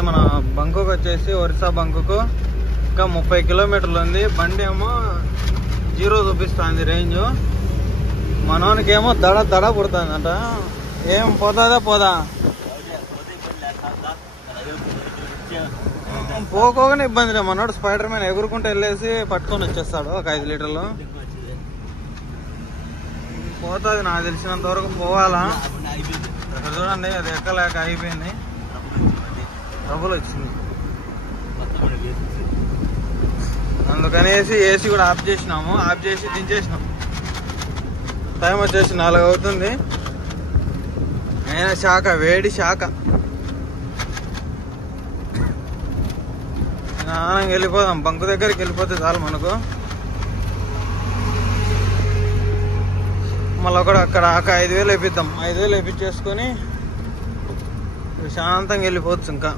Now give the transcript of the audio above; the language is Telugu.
మన బంకుకు వచ్చేసి ఒరిస్సా బంకుకు ఇంకా 30 కిలోమీటర్లు ఉంది. బండి ఏమో 0 చూపిస్తుంది రేంజ్. మనోనికి ఏమో దడ పుడుతుందంట. ఏం పోతుందా పోదా పోకోగానే ఇబ్బంది లేదు. మనోడు స్పైడర్ మ్యాన్ ఎగురుకుంటూ వెళ్ళేసి పట్టుకొని వచ్చేస్తాడు ఒక 5 లీటర్లు. పోతుంది నాకు తెలిసినంత వరకు పోవాలా. ఇక్కడ చూడండి అది ఎక్కలేక అయిపోయింది, ట్రబుల్ వచ్చింది. అందుకనేసి ఏసీ కూడా ఆఫ్ చేసినాము. ఆఫ్ చేసి దించేసినాం. టైం వచ్చేసి 4 అవుతుంది. అయినా శాఖ వేడి శాఖ. ఆనంగా వెళ్ళిపోదాం. బంకు దగ్గరికి వెళ్ళిపోతే చాలు మనకు. మళ్ళీ ఒకటి అక్కడ 5,000 వేపిద్దాం. 5,000 వేపించేసుకొని ప్రశాంతంగా వెళ్ళిపోవచ్చు. ఇంకా